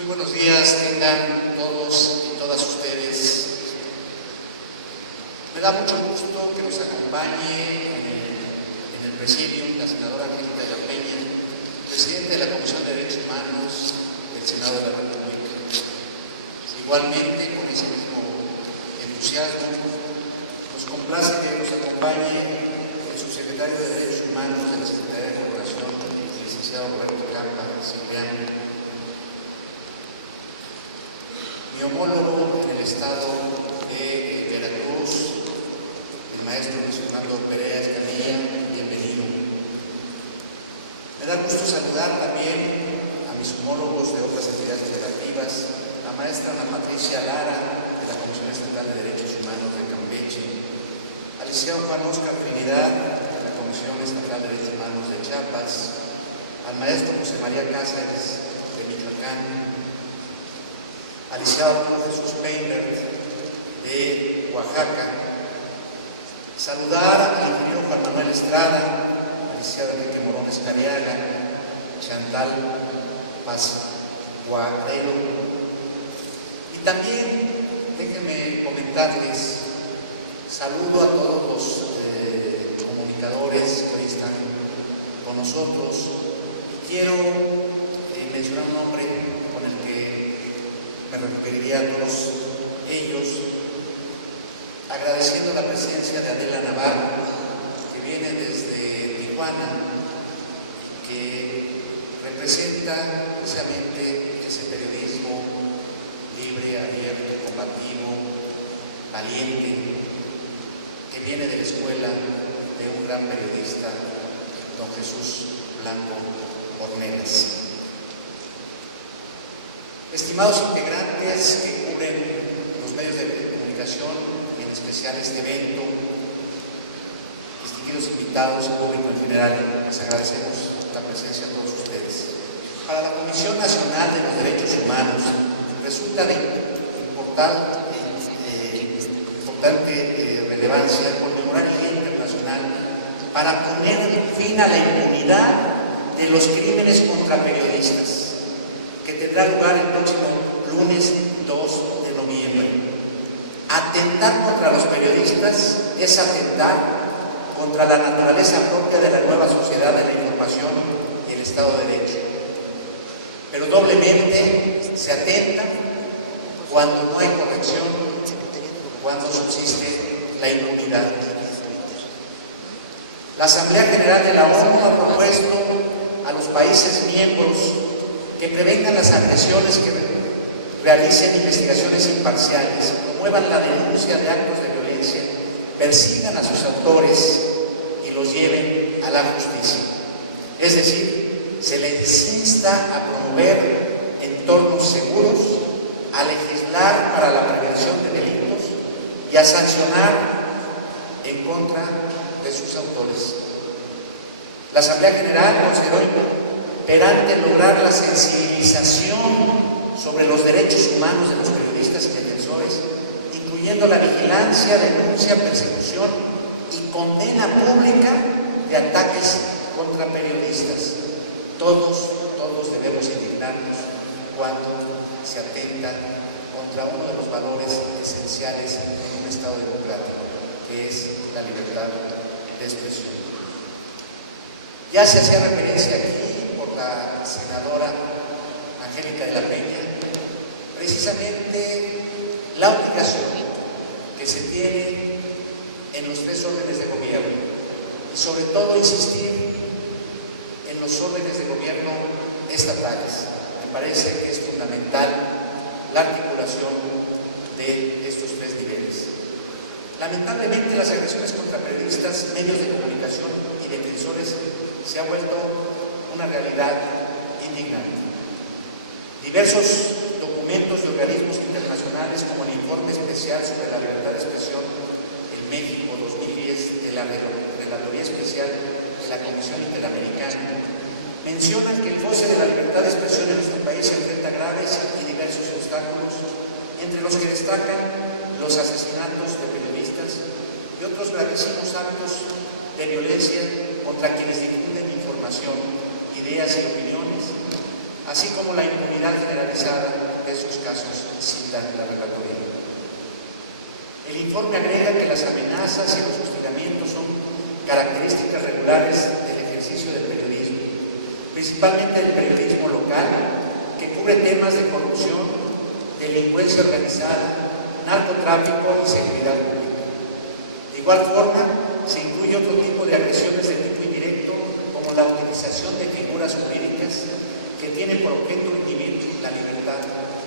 Muy buenos días tengan todos y todas ustedes. Me da mucho gusto que nos acompañe en el presidium la senadora Angélica de la Peña, presidenta de la Comisión de Derechos Humanos del Senado de la República. Igualmente, con ese mismo entusiasmo, nos complace que nos acompañe el subsecretario de Derechos Humanos de la Secretaría de Gobernación, el licenciado Roberto Campa Cipriano, mi homólogo en el estado de Veracruz, el maestro Luis Fernando Perea Escamilla, bienvenido. Me da gusto saludar también a mis homólogos de otras entidades federativas, la maestra Ana Patricia Lara, de la Comisión Estatal de Derechos Humanos de Campeche, al licenciado Juan Oscar Trinidad, de la Comisión Estatal de Derechos Humanos de Chiapas, al maestro José María Cáceres, de Michoacán, al licenciado Jesús Peiner, de Oaxaca, saludar al ingeniero Juan Manuel Estrada, al licenciado Enrique Morones Cariaga, Chantal Pascuarero, y también déjenme comentarles, saludo a todos los comunicadores que hoy están con nosotros. Quiero mencionar un nombre con el que me referiría a todos ellos, agradeciendo la presencia de Adela Navarro, que viene desde Tijuana, que representa precisamente ese periodismo libre, abierto, combativo, valiente, que viene de la escuela de un gran periodista, don Jesús Blanco Hornelas. Estimados integrantes que cubren los medios de comunicación, en especial este evento, distinguidos invitados, público en general, les agradecemos la presencia de todos ustedes. Para la Comisión Nacional de los Derechos Humanos resulta de importante relevancia conmemorar el Día Internacional para poner fin a la impunidad de los crímenes contra periodistas, que tendrá lugar el próximo lunes 2 de noviembre. Atentar contra los periodistas es atentar contra la naturaleza propia de la nueva sociedad de la información y el Estado de Derecho. Pero doblemente se atenta cuando no hay corrección, cuando subsiste la impunidad. La Asamblea General de la ONU ha propuesto a los países miembros que prevengan las agresiones, que realicen investigaciones imparciales, promuevan la denuncia de actos de violencia, persigan a sus autores y los lleven a la justicia. Es decir, se les insta a promover entornos seguros, a legislar para la prevención de delitos y a sancionar en contra de sus autores. La Asamblea General consideró importante lograr la sensibilización sobre los derechos humanos de los periodistas y defensores, incluyendo la vigilancia, denuncia, persecución y condena pública de ataques contra periodistas. Todos debemos indignarnos cuando se atenta contra uno de los valores esenciales en un Estado democrático, que es la libertad de expresión. Ya se hacía referencia aquí por la senadora Angélica de la Peña, precisamente la obligación que se tiene en los tres órdenes de gobierno, y sobre todo insistir en los órdenes de gobierno estatales. Me parece que es fundamental la articulación de estos tres niveles. Lamentablemente, las agresiones contra periodistas, medios de comunicación y defensores se ha vuelto una realidad indignante. Diversos documentos de organismos internacionales, como el Informe Especial sobre la Libertad de Expresión en México 2010 de la Relatoría Especial de la Comisión Interamericana, mencionan que el goce de la libertad de expresión en nuestro país enfrenta graves y diversos obstáculos, entre los que destacan los asesinatos de periodistas y otros gravísimos actos de violencia contra quienes difunden información, ideas y opiniones, así como la impunidad generalizada de esos casos, cita la relatoría. El informe agrega que las amenazas y los hostigamientos son características regulares del ejercicio del periodismo, principalmente del periodismo local, que cubre temas de corrupción, delincuencia organizada, narcotráfico y seguridad pública. De igual forma, se incluye otro tipo de agresiones de tipo indirecto, como la utilización de figuras jurídicas que tienen por objeto inhibir la libertad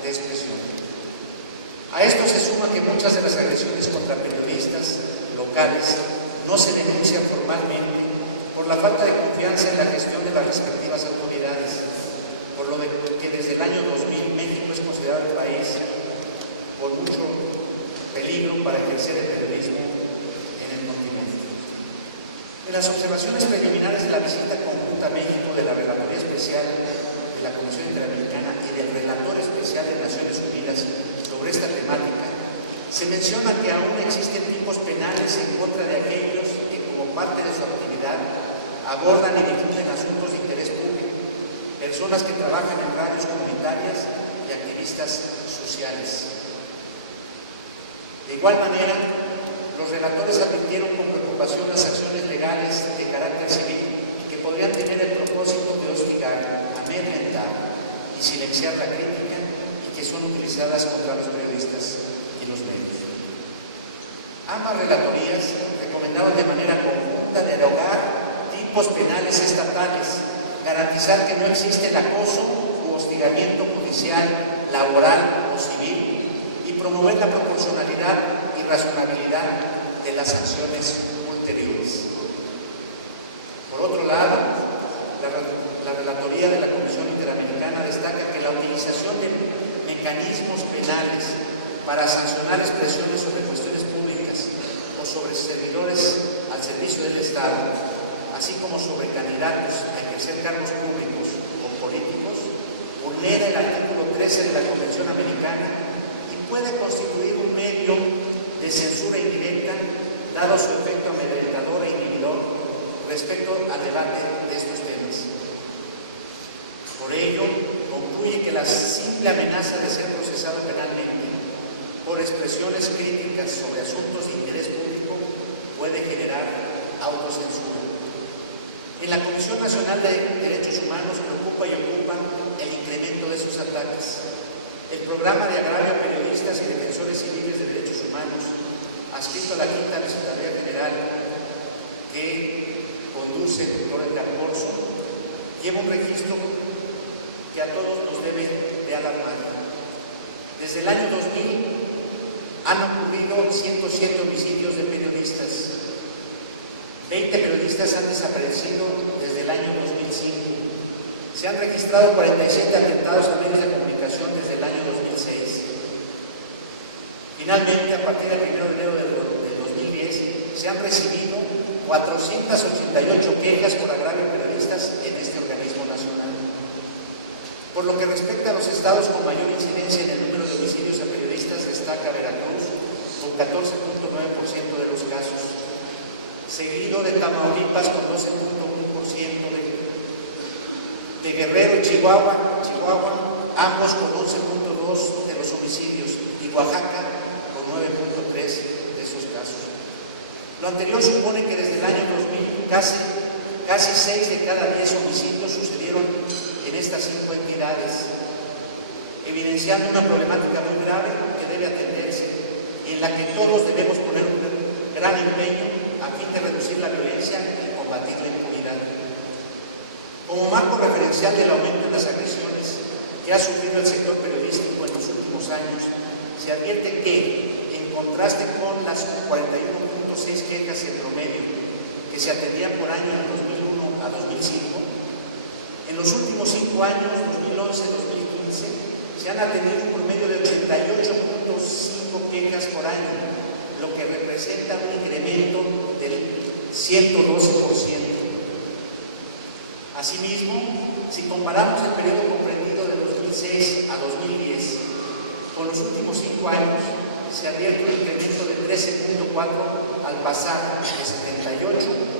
de expresión. A esto se suma que muchas de las agresiones contra periodistas locales no se denuncian formalmente por la falta de confianza en la gestión de las respectivas autoridades, por lo que desde el año 2000 México es considerado el país con mucho peligro para ejercer el periodismo en el continente. En las observaciones preliminares de la visita conjunta a México de la Relatoría Especial de la Comisión Interamericana y del Relator Especial de Naciones Unidas sobre esta temática, se menciona que aún existen tipos penales en contra de aquellos que, como parte de su actividad, abordan y difunden asuntos de interés público, personas que trabajan en radios comunitarias y activistas sociales. De igual manera, los relatores advirtieron con preocupación las acciones legales de carácter civil que podrían tener el propósito de hostigar, amedrentar y silenciar la crítica y que son utilizadas contra los periodistas y los medios. Ambas relatorías recomendaban de manera conjunta derogar tipos penales estatales, garantizar que no existe el acoso u hostigamiento judicial, laboral o civil y promover la proporcionalidad y razonabilidad de las sanciones ulteriores. Por otro lado, la relatoría de la Comisión Interamericana destaca que la utilización de mecanismos penales para sancionar expresiones sobre cuestiones públicas o sobre servidores al servicio del Estado, así como sobre candidatos a ejercer cargos públicos o políticos, vulnera el artículo 13 de la Convención Americana y puede constituir un medio de censura indirecta, dado su efecto amedrentador e inhibidor respecto al debate de estos temas. Por ello, concluye que la simple amenaza de ser procesado penalmente por expresiones críticas sobre asuntos de interés público puede generar autocensura. En la Comisión Nacional de Derechos Humanos preocupa y ocupa el incremento de sus ataques. El programa de agravio a periodistas y defensores civiles de derechos humanos, adscrito a la Quinta Visitaría General que conduce el doctor Edgar Corzo, lleva un registro que a todos nos debe de alarmar. Desde el año 2000 han ocurrido 107 homicidios de periodistas. 20 periodistas han desaparecido desde el año 2005. Se han registrado 47 atentados a medios de comunicación desde el año 2006. Finalmente, a partir del 1 de enero del 2010, se han recibido 488 quejas por agravio a periodistas en este organismo nacional. Por lo que respecta a los estados con mayor incidencia en el número de homicidios a periodistas, destaca Veracruz con 14.9% de los casos, seguido de Tamaulipas con 12.1%, de Guerrero y Chihuahua, ambos con 11.2% de los homicidios, y Oaxaca con 9.3% de esos casos. Lo anterior supone que desde el año 2000 casi 6 de cada 10 homicidios sucedieron en estas 5 entidades, evidenciando una problemática muy grave que debe atenderse y en la que todos debemos poner un gran empeño a fin de reducir la violencia y combatir la impunidad. Como marco referencial del aumento en las agresiones que ha sufrido el sector periodístico en los últimos años, se advierte que, en contraste con las 41.6 quejas en promedio que se atendían por año en 2001 a 2005, en los últimos 5 años, 2011-2015, se han atendido un promedio de 88.5 quejas por año, lo que representa un incremento del 112%. Asimismo, si comparamos el periodo comprendido de 2006 a 2010 con los últimos 5 años, se advierte un incremento de 13.4 al pasar de 78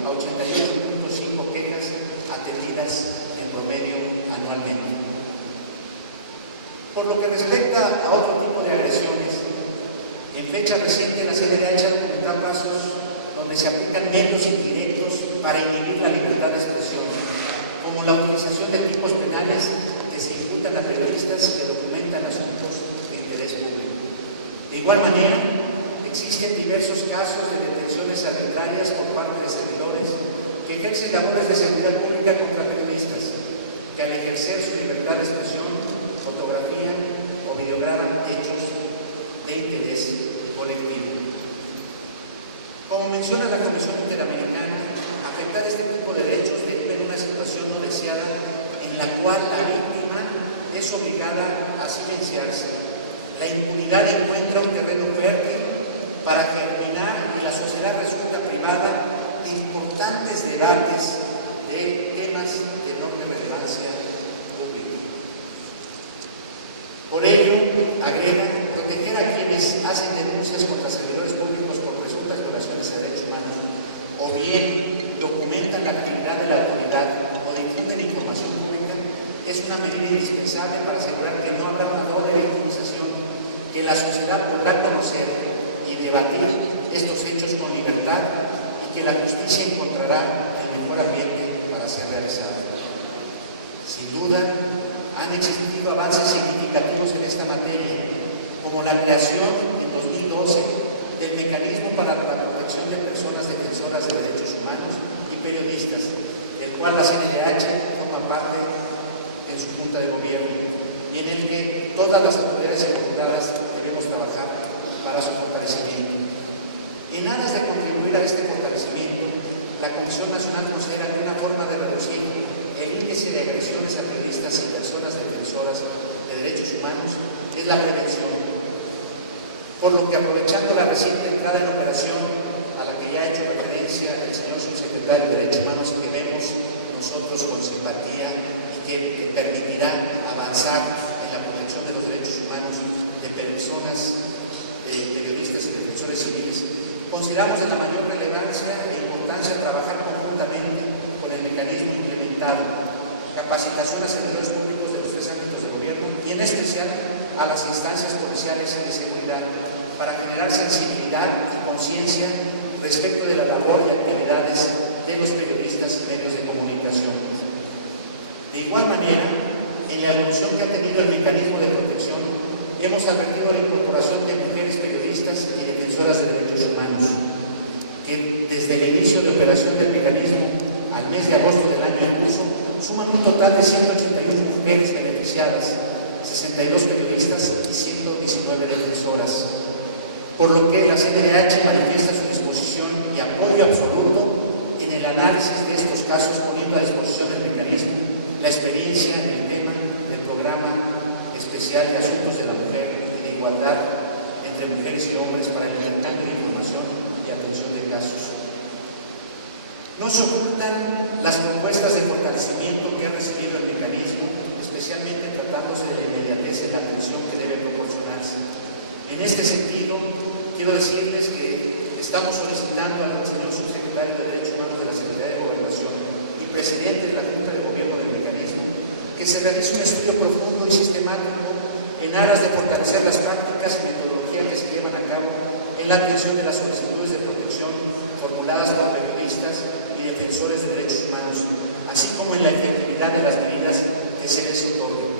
a 88.5 quejas atendidas en promedio anualmente. Por lo que respecta a otro tipo de agresiones, en fecha reciente la CNDH ha documentado casos donde se aplican medios indirectos para inhibir la libertad de expresión, como la utilización de tipos penales que se imputan a periodistas que documentan asuntos de interés público. De igual manera, existen diversos casos de detenciones arbitrarias por parte de servidores que ejercen labores de seguridad pública contra periodistas, que al ejercer su libertad de expresión fotografían o videograban hechos de interés colectivo. Como menciona la Comisión Interamericana, afectar este tipo de derechos deriva en una situación no deseada en la cual la víctima es obligada a silenciarse. La impunidad encuentra un terreno fértil para germinar y la sociedad resulta privada de importantes debates de temas de enorme relevancia pública. Por ello, agrega, proteger a quienes hacen denuncias contra servidores públicos por presuntas violaciones a derechos humanos o bien documentan la actividad de la autoridad o difunden información pública es una medida indispensable para asegurar que no habrá una doble victimización, que la sociedad podrá conocer y debatir estos hechos con libertad y que la justicia encontrará el mejor ambiente para ser realizada. Sin duda, han existido avances significativos en esta materia, como la creación en 2012 del Mecanismo para la Protección de Personas Defensoras de Derechos Humanos y Periodistas, del cual la CNDH forma parte en su Junta de Gobierno, y en el que todas las autoridades involucradas debemos trabajar para su fortalecimiento. En aras de contribuir a este fortalecimiento, la Comisión Nacional considera que una forma de reducir el índice de agresiones a periodistas y personas defensoras de derechos humanos es la prevención, por lo que, aprovechando la reciente entrada en operación a la que ya ha hecho referencia el señor subsecretario de Derechos Humanos, que vemos nosotros con simpatía y que permitirá avanzar en la protección de los derechos humanos de personas, periodistas y defensores civiles, consideramos de la mayor relevancia e importancia trabajar conjuntamente con el mecanismo implementado, capacitación a servidores públicos de los tres ámbitos de gobierno y en especial a las instancias policiales y de seguridad para generar sensibilidad y conciencia respecto de la labor y actividades de los periodistas y medios de comunicación. De igual manera, en la evolución que ha tenido el mecanismo de protección, hemos advertido la incorporación de mujeres periodistas y defensoras de derechos humanos, que desde el inicio de operación del mecanismo al mes de agosto del año en curso, suman un total de 181 mujeres beneficiadas, 62 periodistas y 119 defensoras, por lo que la CNDH manifiesta su disposición y apoyo absoluto en el análisis de estos casos, poniendo a disposición del mecanismo la experiencia en el tema del programa especial de asuntos de la mujer y de igualdad entre mujeres y hombres para el intercambio de información y atención de casos. No se ocultan las propuestas de fortalecimiento que ha recibido el mecanismo, especialmente tratándose de la inmediatez en la atención que debe proporcionarse. En este sentido, quiero decirles que estamos solicitando al señor subsecretario de Derechos Humanos de la Secretaría de Gobernación y presidente de la Junta de Gobierno del mecanismo que se realice un estudio profundo y sistemático en aras de fortalecer las prácticas y metodologías que se llevan a cabo en la atención de las solicitudes de protección formuladas por periodistas y defensores de derechos humanos, así como en la efectividad de las medidas que se les otorguen.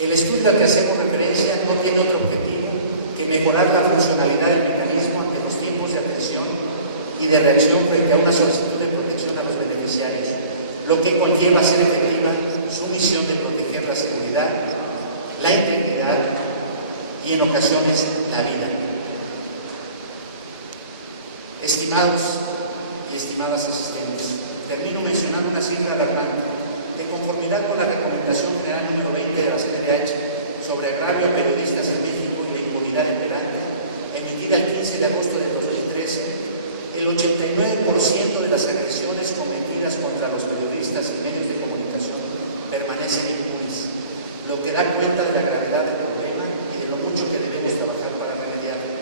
El estudio al que hacemos referencia no tiene otro objetivo que mejorar la funcionalidad del mecanismo ante los tiempos de atención y de reacción frente a una solicitud de protección a los beneficiarios, lo que conlleva ser efectiva su misión de proteger la seguridad, la integridad y en ocasiones la vida. Estimados y estimadas asistentes, termino mencionando una cifra alarmante. De conformidad con la Recomendación General número 20 de la CNDH sobre agravio a periodistas en México y la impunidad imperante, emitida el 15 de agosto del 2013, el 89% de las agresiones cometidas contra los periodistas y medios de comunicación permanecen impunes, lo que da cuenta de la gravedad del problema y de lo mucho que debemos trabajar para remediarlo.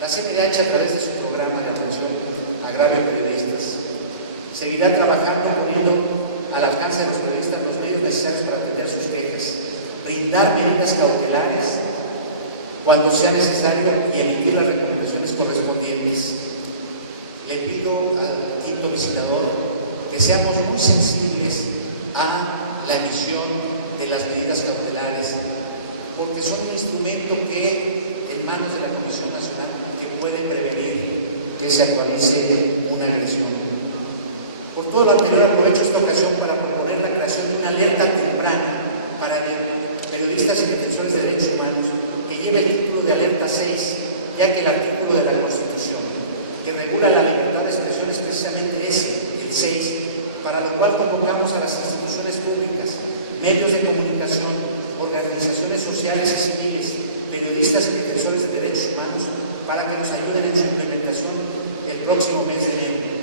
La CNDH, a través de su programa de atención a agravio a periodistas, seguirá trabajando poniendo al alcance de los periodistas los medios necesarios para atender sus quejas, brindar medidas cautelares cuando sea necesario y emitir las recomendaciones correspondientes. Le pido al quinto visitador que seamos muy sensibles a la emisión de las medidas cautelares, porque son un instrumento que en manos de la Comisión Nacional que puede prevenir que se actualice una agresión. Por todo lo anterior, aprovecho esta ocasión para proponer la creación de una alerta temprana para periodistas y defensores de derechos humanos que lleve el título de alerta 6, ya que el artículo de la Constitución que regula la libertad de expresión es precisamente ese, el 6, para lo cual convocamos a las instituciones públicas, medios de comunicación, organizaciones sociales y civiles, periodistas y defensores de derechos humanos para que nos ayuden en su implementación el próximo mes de enero.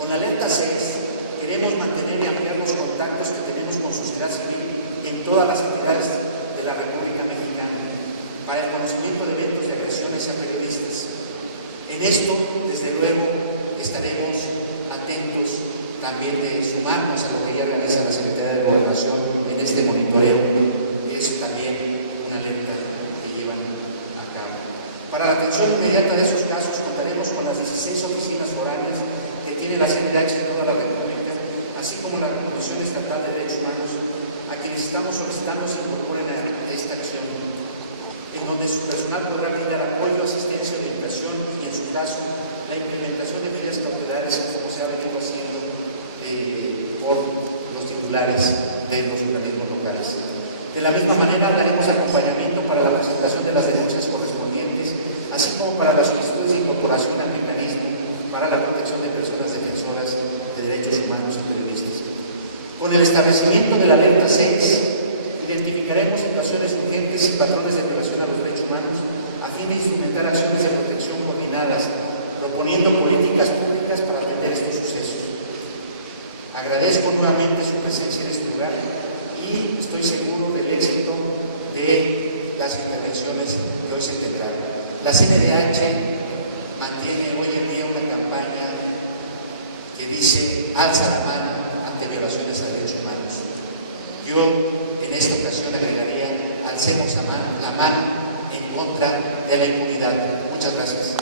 Con la alerta 6 queremos mantener y ampliar los contactos que tenemos con sociedad civil en todas las entidades de la República Mexicana para el conocimiento de eventos de agresiones a periodistas. En esto, desde luego, estaremos atentos también de sumarnos a lo que ya realiza la Secretaría de Gobernación en este monitoreo, que es también una alerta que llevan a cabo. Para la atención inmediata de esos casos contaremos con las 16 oficinas foráneas que tiene la CNDH en toda la República, así como la Comisión Estatal de Derechos Humanos, a quienes estamos solicitando se incorporen a esta acción, en donde su personal podrá brindar apoyo, asistencia, orientación y, en su caso, la implementación de medidas cautelares, como se ha venido haciendo por los titulares de los organismos locales. De la misma manera, daremos acompañamiento para la presentación de las denuncias correspondientes, así como para las solicitudes de incorporación al mecanismo para la protección de personas defensoras de derechos humanos y periodistas. Con el establecimiento de la alerta 6, identificaremos situaciones urgentes y patrones de violación a los derechos humanos a fin de instrumentar acciones de protección coordinadas, proponiendo políticas públicas para atender estos sucesos. Agradezco nuevamente su presencia en este lugar y estoy seguro del éxito de las intervenciones que hoy se tendrán. La CNDH mantiene hoy en día una campaña que dice alza la mano ante violaciones a derechos humanos. Yo en esta ocasión agregaría alcemos la mano en contra de la impunidad. Muchas gracias.